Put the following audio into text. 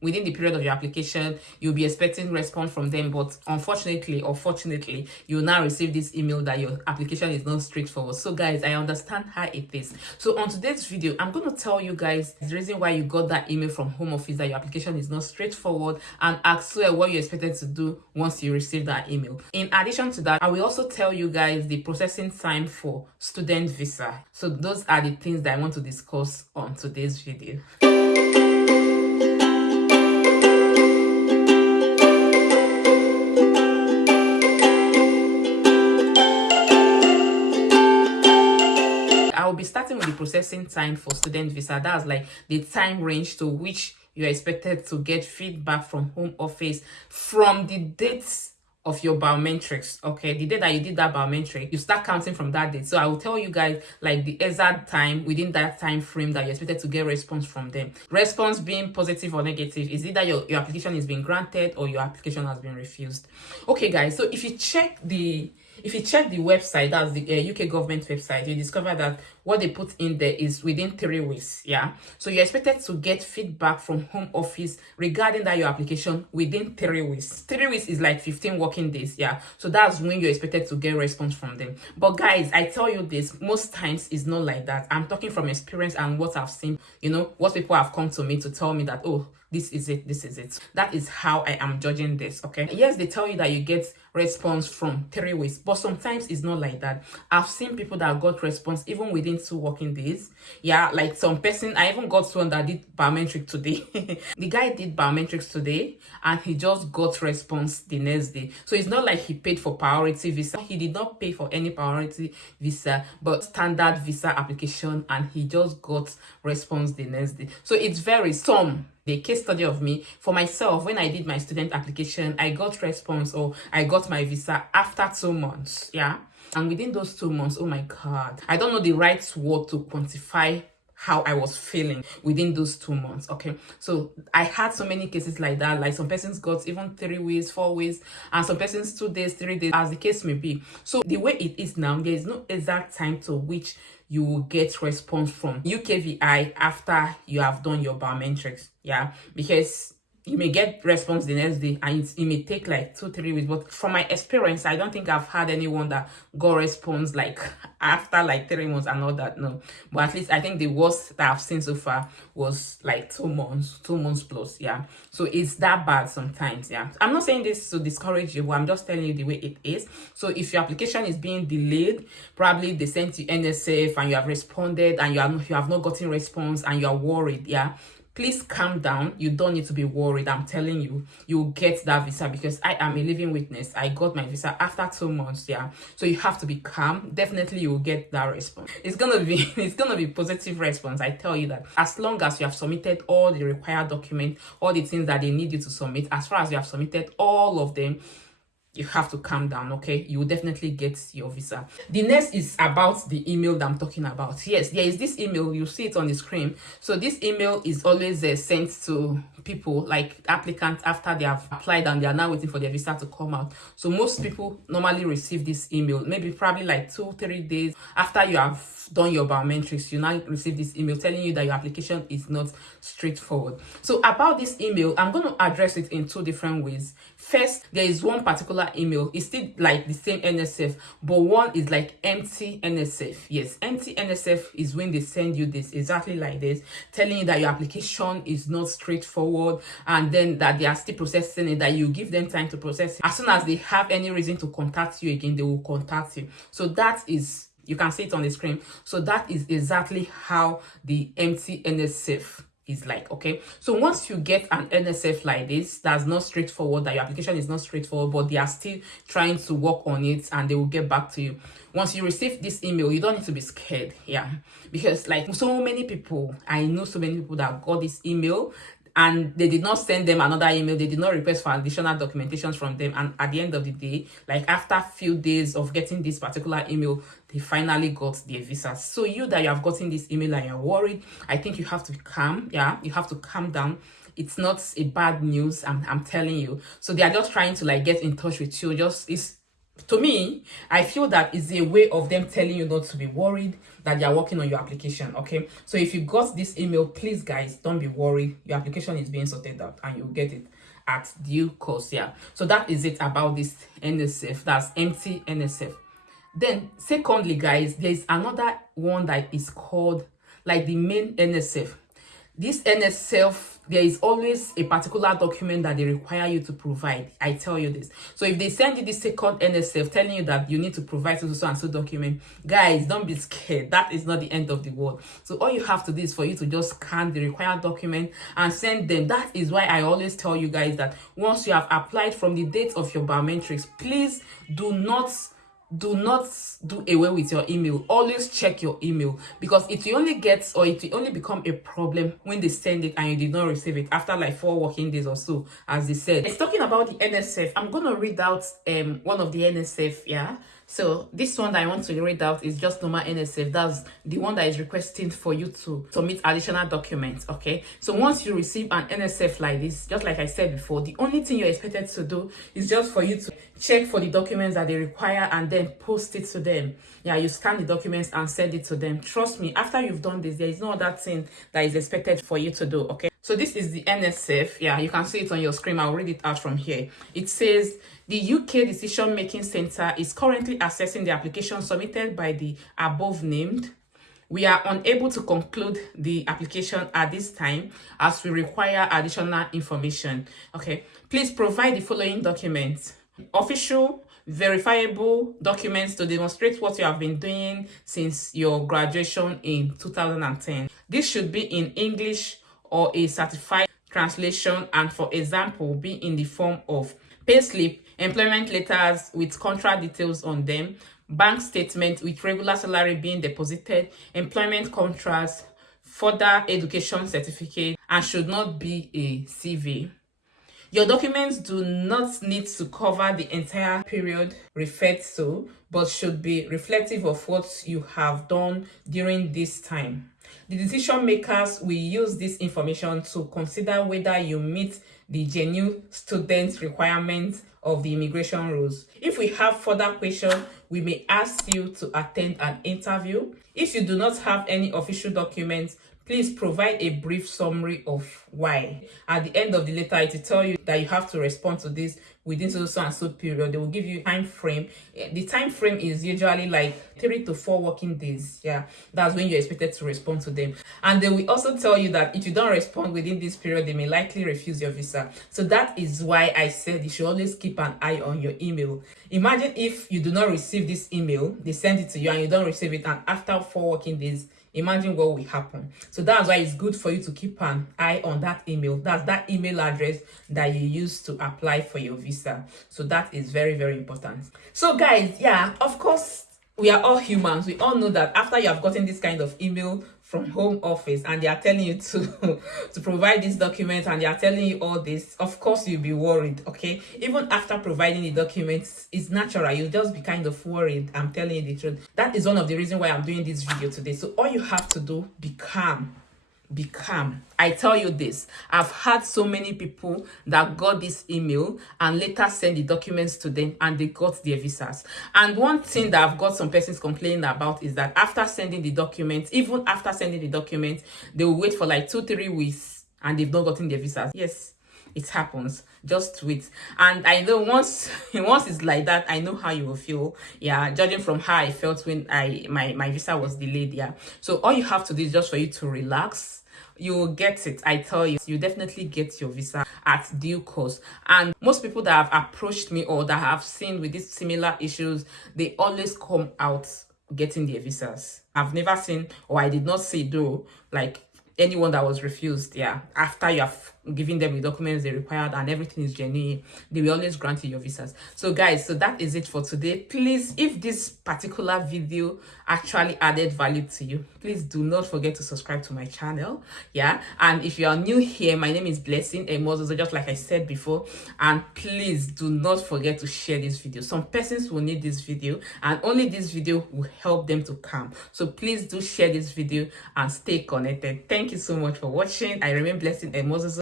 within the period of your application. You'll be expecting response from them, but unfortunately or fortunately, you'll now receive this email that your application is not straightforward. So guys, I understand how it is. So on today's video, I'm going to tell you guys the reason why you got that email from Home Office that your application is not straightforward, and as well what you're expected to do once you receive that email. In addition to that, I will also tell you guys the processing time for student visa. So those are the things that I want to discuss on today's video. I will be starting with the processing time for student visa. That's like the time range to which you're expected to get feedback from Home Office from the dates of your biometrics. Okay, the day that you did that biometric, you start counting from that date. So I will tell you guys like the exact time within that time frame that you're expected to get response from them. Response being positive or negative is either your application is being granted or your application has been refused. Okay guys, so if you check the website, that's the UK government website, you discover that what they put in there is within 3 weeks. Yeah, so you're expected to get feedback from Home Office regarding that your application within 3 weeks. 3 weeks is like 15 working days. Yeah, so that's when you're expected to get response from them. But guys, I tell you this, most times it's not like that. I'm talking from experience and what I've seen, you know, what people have come to me to tell me that, oh, this is it, this is it. That is how I am judging this. Okay, yes, they tell you that you get response from 3 weeks, but sometimes it's not like that. I've seen people that got response even within 2 working days. Yeah, like some person, I even got one that did biometric today. The guy did biometrics today and he just got response the next day. So it's not like he paid for priority visa. He did not pay for any priority visa, but standard visa application, and he just got response the next day. So it's very some. The case study of me, for myself, when I did my student application, I got response, or I got my visa after 2 months. Yeah, and within those 2 months, oh my god, I don't know the right word to quantify how I was feeling within those 2 months. Okay, so I had so many cases like that. Like some persons got even 3 weeks, 4 weeks, and some persons 2 days, 3 days, as the case may be. So the way it is now, there is no exact time to which you will get response from UKVI after you have done your biometrics. Yeah, because you may get response the next day and it may take like 2-3 weeks. But from my experience, I don't think I've had anyone that got response like after like 3 months and all that. No, but at least I think the worst that I've seen so far was like 2 months, 2 months plus. Yeah, so it's that bad sometimes. Yeah, I'm not saying this to discourage you, but I'm just telling you the way it is. So if your application is being delayed, probably they sent you NSF and you have responded and you have not gotten response and you are worried. Yeah, please calm down. You don't need to be worried. I'm telling you, you'll get that visa, because I am a living witness. I got my visa after 2 months. Yeah, so you have to be calm. Definitely you will get that response. It's gonna be positive response, I tell you that. As long as you have submitted all the required documents, all the things that they need you to submit, as far as you have submitted all of them, you have to calm down. Okay, you will definitely get your visa. The next is about the email that I'm talking about. Yes, there is this email, you see it on the screen. So this email is always sent to people, like applicants, after they have applied and they are now waiting for their visa to come out. So most people normally receive this email maybe probably like 2-3 days after you have done your biometrics. You now receive this email telling you that your application is not straightforward. So about this email, I'm going to address it in 2 different ways. First, there is one particular email. It's still like the same NSF, but one is like empty NSF. Yes, empty NSF is when they send you this exactly like this, telling you that your application is not straightforward, and then that they are still processing it, that you give them time to process it. As soon as they have any reason to contact you again, they will contact you. So that is, you can see it on the screen. So that is exactly how the empty NSF is like. Okay, so once you get an NSF like this, that's not straightforward, that your application is not straightforward, but they are still trying to work on it and they will get back to you. Once you receive this email, you don't need to be scared. Yeah, because like so many people, I know so many people that got this email and they did not send them another email, they did not request for additional documentations from them, and at the end of the day, like after a few days of getting this particular email, they finally got their visa. So you that you have gotten this email and you're worried, I think you have to be calm. Yeah, you have to calm down. It's not a bad news, I'm telling you. So they are just trying to like get in touch with you. It's To me, I feel that is a way of them telling you not to be worried that they are working on your application. Okay, so if you got this email, please guys, don't be worried, your application is being sorted out and you'll get it at due course. Yeah, so that is it about this NSF. That's empty NSF. Then secondly, guys, there's another one that is called like the main NSF. This NSF, there is always a particular document that they require you to provide. I tell you this. So if they send you the second NSF telling you that you need to provide so and so document, guys, don't be scared. That is not the end of the world. So all you have to do is for you to just scan the required document and send them. That is why I always tell you guys that once you have applied from the date of your biometrics, please do not do away with your email. Always check your email, because it will only get, or it will only become a problem when they send it and you did not receive it after like 4 working days or so, as they said. It's talking about the NSF. I'm gonna read out one of the NSF. Yeah, so this one that I want to read out is just normal NSF. That's the one that is requesting for you to submit additional documents. Okay, so once you receive an NSF like this, just like I said before, the only thing you're expected to do is just for you to check for the documents that they require and then post it to them. Yeah, you scan the documents and send it to them. Trust me, after you've done this, there is no other thing that is expected for you to do. Okay, so this is the NSF. Yeah, you can see it on your screen. I'll read it out from here. It says the UK Decision Making Center is currently assessing the application submitted by the above named. We are unable to conclude the application at this time as we require additional information. Okay, please provide the following documents: official verifiable documents to demonstrate what you have been doing since your graduation in 2010. This should be in English or a certified translation, and for example be in the form of payslip, employment letters with contract details on them, bank statement with regular salary being deposited, employment contracts, further education certificate, and should not be a CV. Your documents do not need to cover the entire period referred to, but should be reflective of what you have done during this time. The decision makers will use this information to consider whether you meet the genuine student requirements of the immigration rules. If we have further questions, we may ask you to attend an interview. If you do not have any official documents, please provide a brief summary of why. At the end of the letter, it will tell you that you have to respond to this within so and so period. They will give you time frame. The time frame is usually like 3 to 4 working days. Yeah, that's when you're expected to respond to them. And they will also tell you that if you don't respond within this period, they may likely refuse your visa. So that is why I said you should always keep an eye on your email. Imagine if you do not receive this email, they send it to you and you don't receive it, and after 4 working days, imagine what will happen. So that's why it's good for you to keep an eye on that email. That's that email address that you use to apply for your visa. So that is very, very important. So guys, yeah, of course, we are all humans. We all know that after you have gotten this kind of email from home office and they are telling you to to provide this document and they are telling you all this, of course you'll be worried. Okay, even after providing the documents, it's natural, you'll just be kind of worried. I'm telling you the truth. That is one of the reasons why I'm doing this video today. So all you have to do, be calm. Be calm. I tell you this, I've had so many people that got this email and later send the documents to them and they got their visas. And one thing that I've got some persons complaining about is that after sending the documents, even after sending the documents, they will wait for like 2-3 weeks and they've not gotten their visas. Yes, it happens. Just wait. And I know once it's like that, I know how you will feel. Yeah, judging from how I felt when my visa was delayed. Yeah, so all you have to do is just for you to relax. You will get it. I tell you, you definitely get your visa at due course. And most people that have approached me or that have seen with these similar issues, they always come out getting their visas. I've never seen, or I did not see though, like anyone that was refused. Yeah, after you have given them the documents they required and everything is genuine, they will always grant you your visas. So guys, so that is it for today. Please, if this particular video actually added value to you, please do not forget to subscribe to my channel. Yeah, and if you are new here, my name is Blessing Emozozo, just like I said before. And please do not forget to share this video. Some persons will need this video and only this video will help them to calm. So please do share this video and stay connected. Thank you so much for watching. I remain Blessing Emozozo.